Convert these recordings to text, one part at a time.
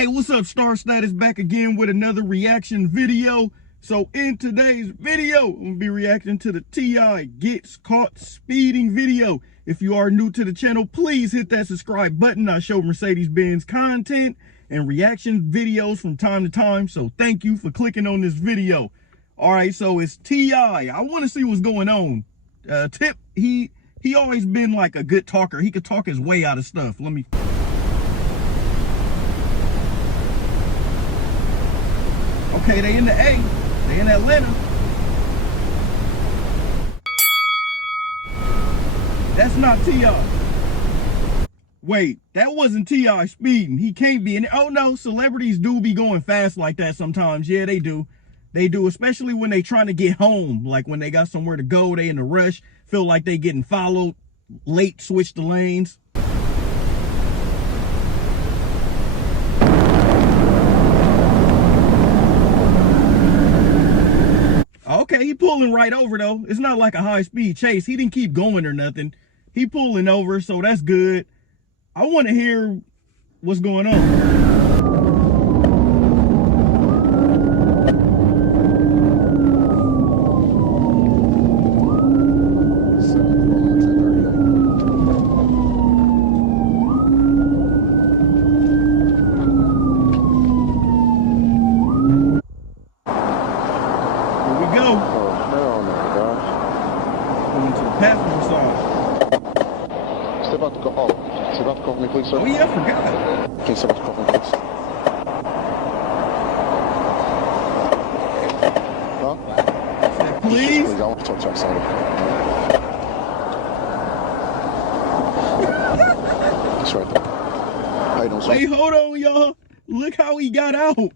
Hey, what's up, Star Status? Back again with another reaction video. So in today's video, I'm gonna be reacting to the T.I. Gets Caught Speeding video. If you are new to the channel, please hit that subscribe button. I show Mercedes-Benz content and reaction videos from time to time, so thank you for clicking on this video. All right, so it's T.I. I want to see what's going on. Tip, he always been like a good talker. He could talk his way out of stuff. Let me... Okay, they in the A. They in Atlanta. That's not T.I. Wait, that wasn't T.I. speeding. He can't be in it. Oh no, celebrities do be going fast like that sometimes. Yeah, they do. They do, especially when they trying to get home. Like when they got somewhere to go, they in a rush, feel like they getting followed, late, switch the lanes. Okay, he pulling right over though. It's not like a high-speed chase. He didn't keep going or nothing. He pulling over, so that's good. I want to hear what's going on. Passenger side. Step out the car. Oh, step out the car for me, please, sir. Oh, yeah, I forgot. Can you step out the car for me, please? Huh? Please? Please, I want to talk to you outside. That's right there. How you doing, sir? Wait, hold on, y'all. Look how he got out.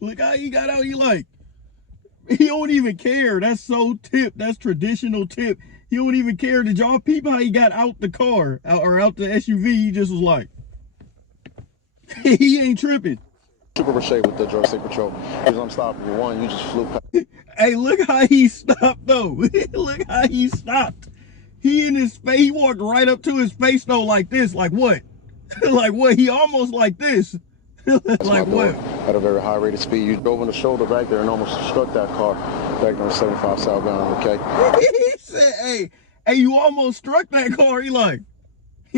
Look how he got out. He don't even care. That's so Tip. That's traditional Tip. He don't even care. Did y'all peep how he got out the car or out the SUV? He just was like, he ain't tripping. Super Ricochet with the drug state patrol. Because I'm stopping you. One, you just flew past. Hey, look how he stopped though. Look how he stopped. He in his face. He walked right up to his face though, like this. Like what? Like what? He almost like this. Like what? At a very high rate of speed. You drove on the shoulder back there and almost struck that car back there on 75 southbound, okay? He said, hey, you almost struck that car. He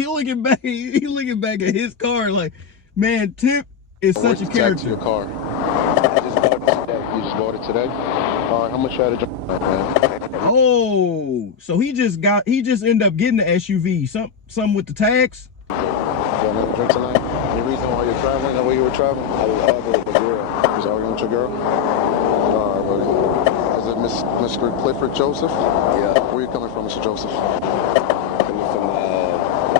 looking back at his car like, man, Tip is such a character. Your car. I just bought it today. You just bought it today? All right, how much you had to drive, man? Oh, so he just ended up getting the SUV. Some with the tags? You got another drink tonight? Any reason why you're traveling the way you were traveling? I was arguing with the girl. You was arguing with your girl? All right, buddy. Is it Mr. Clifford Joseph? Yeah. Where are you coming from, Mr. Joseph? Coming from the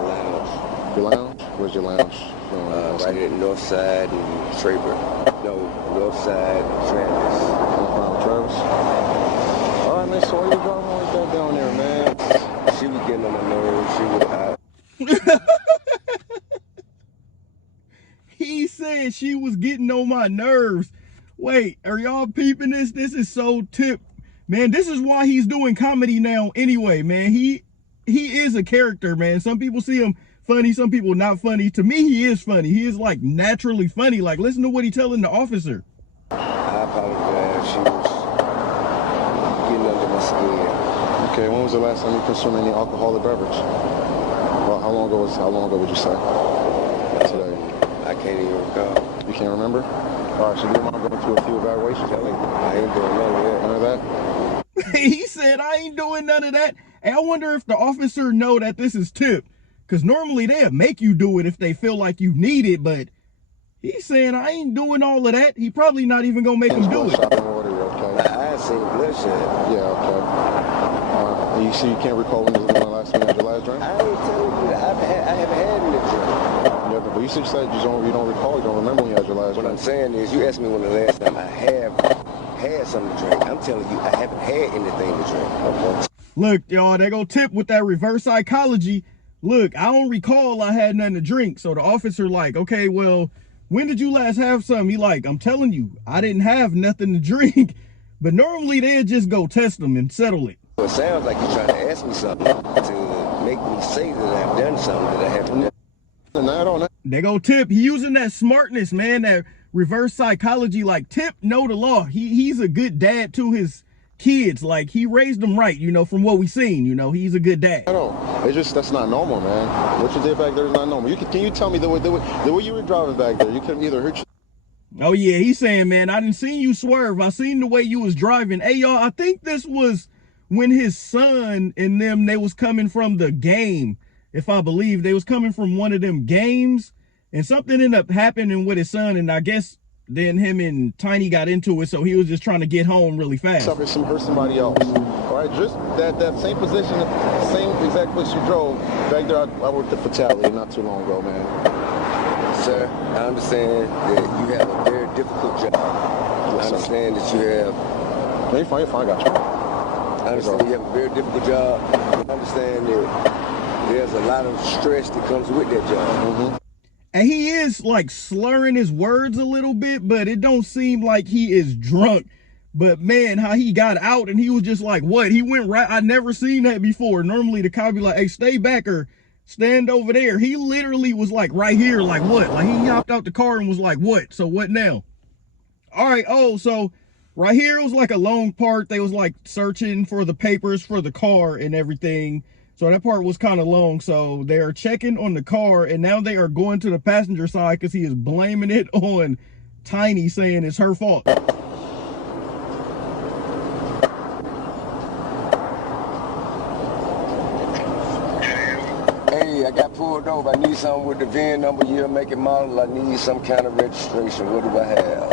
lounge. Your lounge? Where's your lounge? Right here at North Side and Traver. No, North Side and Travis. Travis? All right, man, so why you driving like that down there, man? She was getting on my nerves. She was hot. He said she was getting on my nerves. Wait, are y'all peeping this? This is so Tip. Man, this is why he's doing comedy now anyway, man. He is a character, man. Some people see him funny, some people not funny. To me, he is funny. He is like naturally funny. Like, listen to what he's telling the officer. I apologize. She was getting under my skin. Okay, when was the last time you consumed any alcoholic beverage? Well, how long ago would you say? Today. I can't even recall. You can't remember? All right, so do you mind going through a few evaluations? I ain't doing none of that. None of that? He said, I ain't doing none of that. And I wonder if the officer know that this is Tip. Because normally they'll make you do it if they feel like you need it. But he's saying, I ain't doing all of that. He probably not even going to make him do it. Order, okay? I ain't seen bloodshed. Yeah, okay. You see, you can't recall when the last time you had your last drink? I ain't telling you that. I haven't had any drink. But you said you don't recall, you don't remember when you had your last drink. What I'm saying is, you asked me when the last time I have had something to drink. I'm telling you, I haven't had anything to drink. Okay. Look, y'all, they go Tip with that reverse psychology. Look, I don't recall I had nothing to drink. So the officer like, okay, well, when did you last have something? He like, I'm telling you, I didn't have nothing to drink. But normally they'll just go test them and settle it. It sounds like you're trying to ask me something to make me say that I've done something that I haven't done. They go Tip. He using that smartness, man, that reverse psychology. Like, Tip know the law. He's a good dad to his kids. Like, he raised them right, you know, from what we seen. You know, he's a good dad. It's just, that's not normal, man. What you did back there is not normal. Can you tell me the way you were driving back there? You couldn't either hurt you. Oh yeah, he's saying, man, I didn't see you swerve. I seen the way you was driving. Hey y'all, I think this was when his son and them, they was coming from the game. If I believe they was coming from one of them games, and something ended up happening with his son, and I guess then him and Tiny got into it, so he was just trying to get home really fast. Hurt somebody else. All right, just that same position, same exact place you drove back there. I worked at Fatality not too long ago, man. Sir, I understand that you have a very difficult job. I understand that you have... No, you're fine, I got you. I understand you have a very difficult job. I understand that there's a lot of stress that comes with that job. And he is like slurring his words a little bit, but it don't seem like he is drunk. But man, how he got out and he was just like, what? He went right. I never seen that before. Normally the cop be like, hey, stay back or stand over there. He literally was like right here, like what? Like he hopped out the car and was like, what? So what now? All right. Oh, so right here it was like a long part. They was like searching for the papers for the car and everything. So that part was kind of long. So they are checking on the car and now they are going to the passenger side because he is blaming it on Tiny, saying it's her fault. I got pulled over. I need something with the VIN number, year, make, and model. I need some kind of registration. What do I have?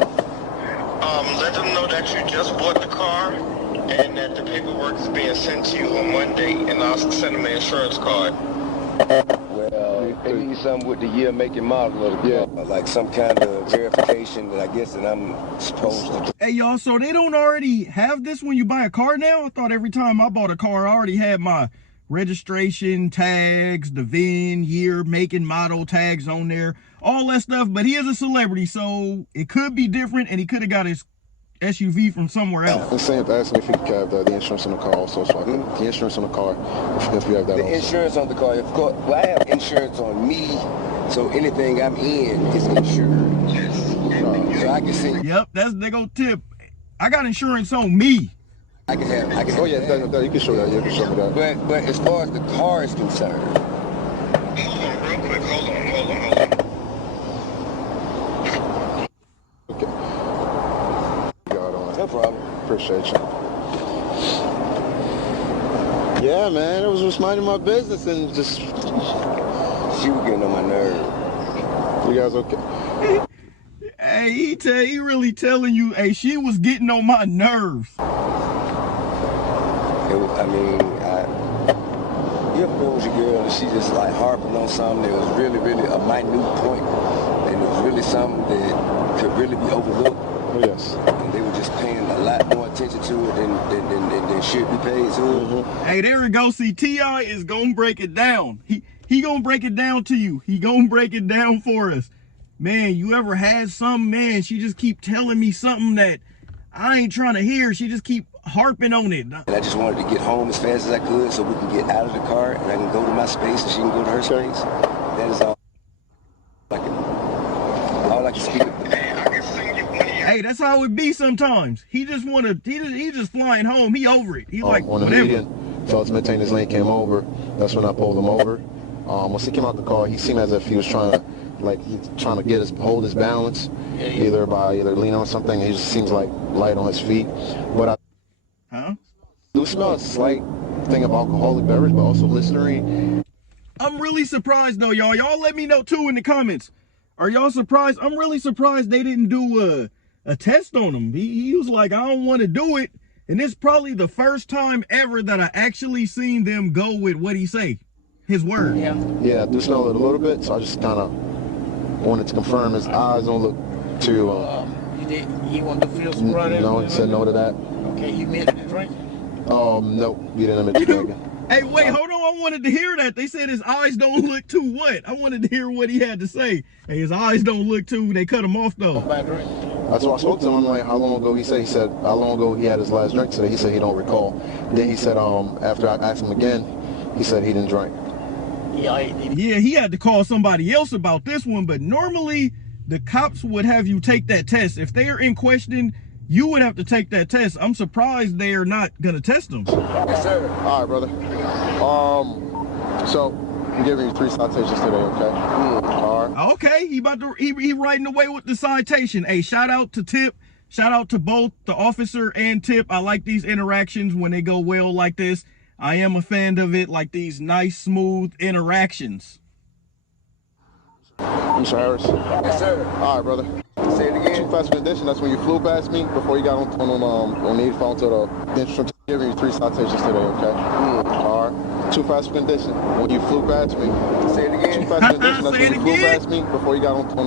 Let them know that you just bought the car and that the paperwork is being sent to you on Monday, and I'll send them an insurance card. Well, they need something with the year, make, and model of the car. Like some kind of verification that I guess that I'm supposed to do. Hey, y'all, so they don't already have this when you buy a car now? I thought every time I bought a car, I already had my registration tags, the VIN, year, make, and model tags on there, all that stuff. But he is a celebrity, so it could be different, and he could have got his SUV from somewhere else. I'm saying, ask me if you can have the insurance on the car also, so I can, the insurance on the car, if you have that. The insurance on the car, of course. Well, I have insurance on me, so anything I'm in is insured. So I can see. Yep, that's they go Tip. I got insurance on me. I can have. Oh yeah, you can show that. You can show me that. But as far as the car is concerned. Hold on, real quick. Hold on. Okay. Got on. No problem. Appreciate you. Yeah, man, it was just minding my business and just. She was getting on my nerve. You guys okay? Hey, he really telling you, hey, she was getting on my nerves. I mean, you ever been with your girl and she just like harping on something that was really, really a minute point, and it was really something that could really be overlooked. Oh, yes. And they were just paying a lot more attention to it than should be paid to it. Hey, there we go. See, T.I. is gonna break it down. He gonna break it down to you. He gonna break it down for us. Man, you ever had some, man, she just keep telling me something that I ain't trying to hear. She just keep harping on it. And I just wanted to get home as fast as I could so we can get out of the car and I can go to my space and she can go to her space. That is all I can speak of. Hey, that's how it be sometimes. He just he just flying home. He over it. He's like, when the whatever. median felt to maintain his lane came over, that's when I pulled him over. Once he came out the car, he seemed as if he was trying to get hold his balance, either leaning on something. He just seems like light on his feet. But I do smell a slight thing of alcoholic beverage, but also Listerine. I'm really surprised though, y'all. Y'all let me know too in the comments. Are y'all surprised? I'm really surprised they didn't do a test on him. He was like, I don't want to do it. And this is probably the first time ever that I actually seen them go with what he say, his word. Yeah, I do smell it a little bit, so I just kind of wanted to confirm his eyes don't look too. You want to feel some running? No, he said no to that. Okay, you meant to drink? No, we didn't admit to drinking. Hey, wait, hold on. I wanted to hear that. They said his eyes don't look too what? I wanted to hear what he had to say. Hey, his eyes don't look too, they cut him off though. That's why I spoke to him. I'm like, how long ago? He said how long ago he had his last drink today. He said he don't recall. Then he said after I asked him again, he said he didn't drink. Yeah, he had to call somebody else about this one, but normally the cops would have you take that test. If they are in question, you would have to take that test. I'm surprised they are not gonna test them. Yes, sir. All right, brother. So I'm giving you 3 citations today, okay? All right. Okay, he riding away with the citation. Hey, shout out to Tip. Shout out to both the officer and Tip. I like these interactions when they go well like this. I am a fan of it, like these nice, smooth interactions. Mr. Harris. Yes, sir. All right, brother. Say it again. Too fast for condition. That's when you flew past me before you got on the phone to the instrument. I'm giving you 3 citations today, okay? All right. Too fast for condition. When you flew past me. Say it again. Too fast for condition. That's when you flew past me before you got on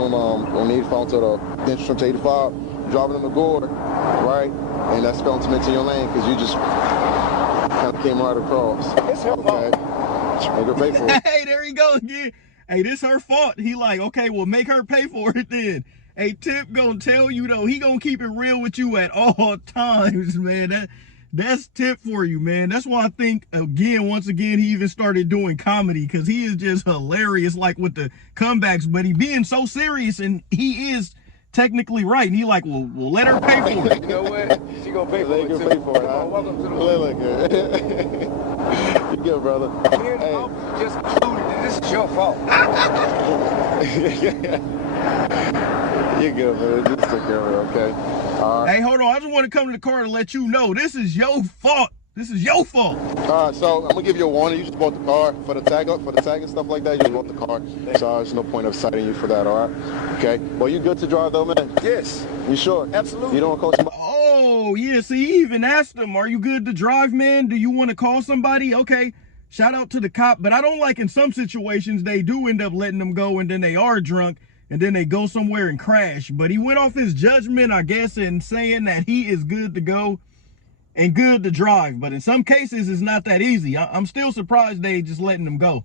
the phone to the instrument 85. Driving in the gore, right? And that's spelling to into your lane because you just kind of came right across. It's her fault. Make her pay for it. Hey, there you go again. Hey, this her fault. He like, okay, well, make her pay for it then. Hey, Tip gonna tell you though, he gonna keep it real with you at all times, man. That's Tip for you, man. That's why I think, once again, he even started doing comedy because he is just hilarious, like with the comebacks, but he being so serious, and he is technically right. And he like, well, let her pay for it. You know what? She gonna pay for it. Let her pay for it, huh? Welcome to the Look good. You good, brother. Me and the officer just concluded that this is your fault. You good, man. Just take care of it, okay? All right. Hey, hold on. I just want to come to the car to let you know this is your fault. This is your fault. All right, so I'm gonna give you a warning. You just bought the car for the tag and stuff like that. You just bought the car, so there's no point of citing you for that. All right? Okay. Well, you good to drive though, man? Yes. You sure? Absolutely. You don't want to call somebody? Oh, yeah. See, he even asked him, are you good to drive, man? Do you want to call somebody? Okay. Shout out to the cop. But I don't like in some situations they do end up letting them go and then they are drunk and then they go somewhere and crash. But he went off his judgment, I guess, in saying that he is good to go and good to drive. But in some cases, it's not that easy. I'm still surprised they just letting them go.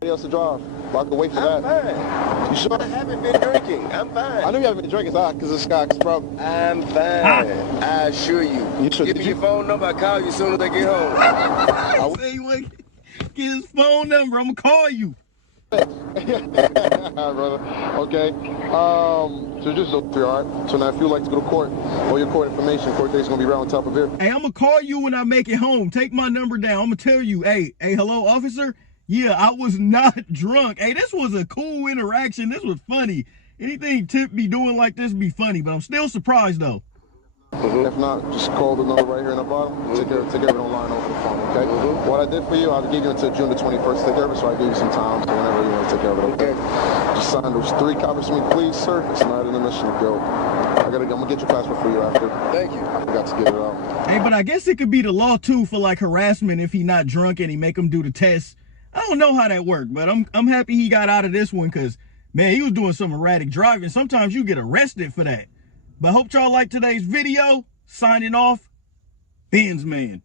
Somebody else to drive. I can wait for that. Fine. You sure? I haven't been drinking. I'm fine. I know you haven't been drinking, because it's Scott's problem. I'm fine. I assure you. You sure? Give me your phone number. I'll call you as soon as I get home. I say you want to get his phone number. I'm going to call you. All right, brother. Okay. So just all right. So now, if you'd like to go to court, all your court information, court date's gonna be right on top of it. Hey, I'm gonna call you when I make it home. Take my number down. I'm gonna tell you, hey, hello, officer. Yeah, I was not drunk. Hey, this was a cool interaction. This was funny. Anything Tip be doing like this be funny, but I'm still surprised though. If not, just call the number right here in the bottom. Take care of it online over the phone, okay? What I did for you, I'll give you until June the 21st to take care of it, so I give you some time, so whenever you want to take care of it, okay? Just sign those 3 copies for me, please, sir. It's not an admission to go. I'm gonna get your passport for you after. Thank you. I forgot to get it out. Hey, but I guess it could be the law too for like harassment if he not drunk and he make him do the test. I don't know how that worked, but I'm happy he got out of this one because, man, he was doing some erratic driving. Sometimes you get arrested for that. But hope y'all like today's video. Signing off, Benz Man.